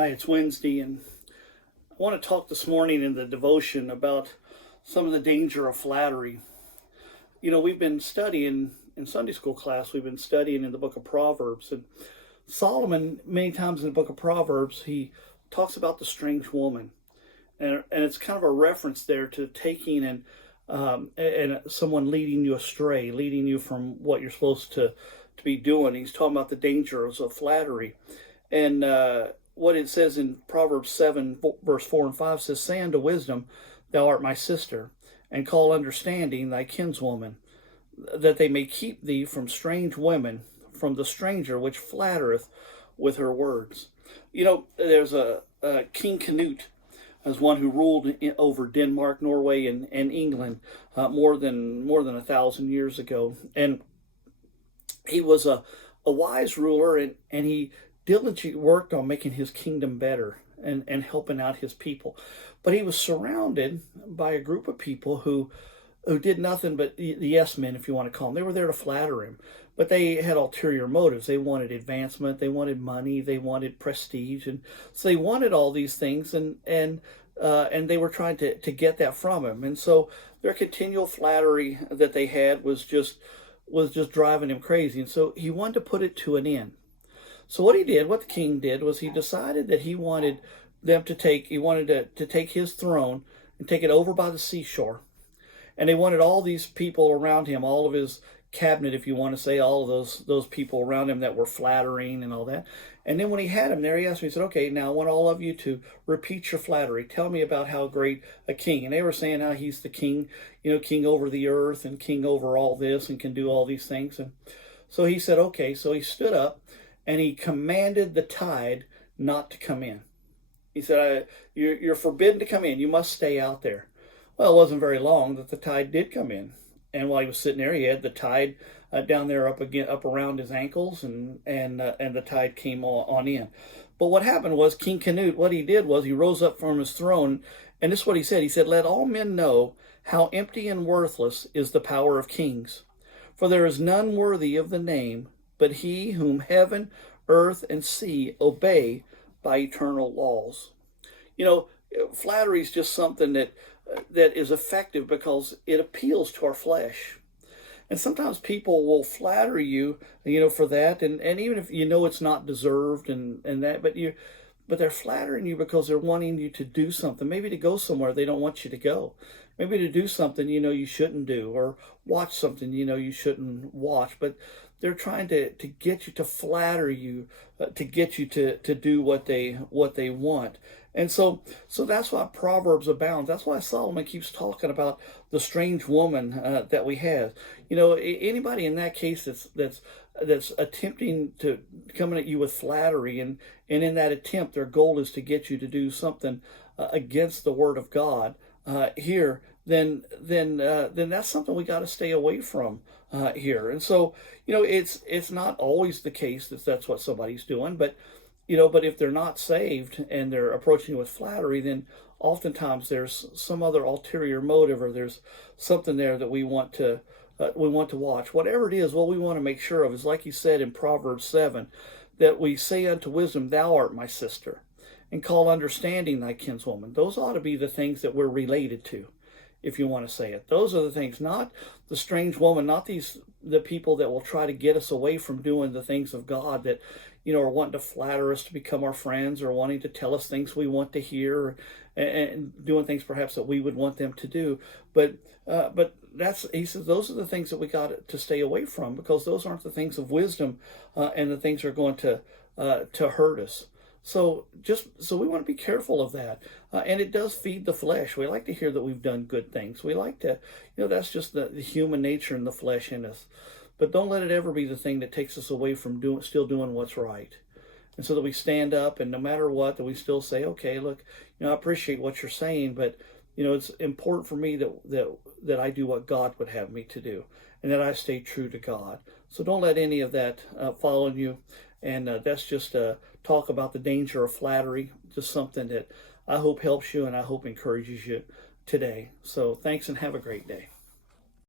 Hi, it's Wednesday, and I want to talk this morning in the devotion about some of the danger of flattery. We've been studying in Sunday school class, we've been studying in the book of Proverbs, and Solomon, many times in the book of Proverbs, he talks about the strange woman. And it's kind of a reference there to taking and someone leading you astray, leading you from what you're supposed to be doing. He's talking about the dangers of flattery. And what it says in Proverbs 7, verse 4 and 5 says, "Say unto wisdom, thou art my sister, and call understanding thy kinswoman, that they may keep thee from strange women, from the stranger which flattereth with her words." There's a King Canute as one who ruled over Denmark, Norway, and England more than 1,000 years ago. And he was a wise ruler, and he diligently worked on making his kingdom better and helping out his people. But he was surrounded by a group of people who did nothing but the yes men, if you want to call them. They were there to flatter him, but they had ulterior motives. They wanted advancement, they wanted money, they wanted prestige, and so they wanted all these things, and they were trying to get that from him. And so their continual flattery that they had was just driving him crazy. And so he wanted to put it to an end. So what the king did was he decided that he wanted to take his throne and take it over by the seashore. And they wanted all these people around him, all of his cabinet, if you want to say, all of those people around him that were flattering and all that. And then when he had him there, he asked me, he said, "Okay, now I want all of you to repeat your flattery. Tell me about how great a king." And they were saying how he's the king, king over the earth and king over all this and can do all these things. And so he said, okay. So he stood up and he commanded the tide not to come in. He said, you're forbidden to come in. You must stay out there. Well, it wasn't very long that the tide did come in. And while he was sitting there, he had the tide down there up around his ankles, and the tide came on in. But what happened was King Canute, what he did was he rose up from his throne, and this is what he said. He said, "Let all men know how empty and worthless is the power of kings. For there is none worthy of the name, but he whom heaven, earth, and sea obey by eternal laws." Flattery is just something that is effective because it appeals to our flesh. And sometimes people will flatter you, for that, and even if it's not deserved and that, but they're flattering you because they're wanting you to do something, maybe to go somewhere they don't want you to go, maybe to do something you shouldn't do, or watch something you shouldn't watch. But they're trying to get you, to flatter you, to get you to do what they want. And so that's why Proverbs abound. That's why Solomon keeps talking about the strange woman that we have. Anybody in that case that's attempting to coming at you with flattery, and in that attempt, their goal is to get you to do something against the Word of God here. Then that's something we got to stay away from here. And so it's not always the case that that's what somebody's doing, but if they're not saved and they're approaching you with flattery, then oftentimes there's some other ulterior motive, or there's something there that we want to watch. Whatever it is, what we want to make sure of is, like he said in Proverbs 7, that we say unto wisdom, "Thou art my sister," and call understanding thy kinswoman. Those ought to be the things that we're related to, if you want to say it. Those are the things, not the strange woman, not the people that will try to get us away from doing the things of God, that are wanting to flatter us to become our friends, or wanting to tell us things we want to hear, and doing things perhaps that we would want them to do. But he says those are the things that we got to stay away from, because those aren't the things of wisdom, and the things that are going to hurt us. So we want to be careful of that. And it does feed the flesh. We like to hear that we've done good things. We like to, that's just the human nature and the flesh in us. But don't let it ever be the thing that takes us away from still doing what's right. And so that we stand up, and no matter what, that we still say, "Okay, look, I appreciate what you're saying, but it's important for me that I do what God would have me to do, and that I stay true to God." So don't let any of that follow you. And that's just talk about the danger of flattery, just something that I hope helps you and I hope encourages you today. So thanks, and have a great day.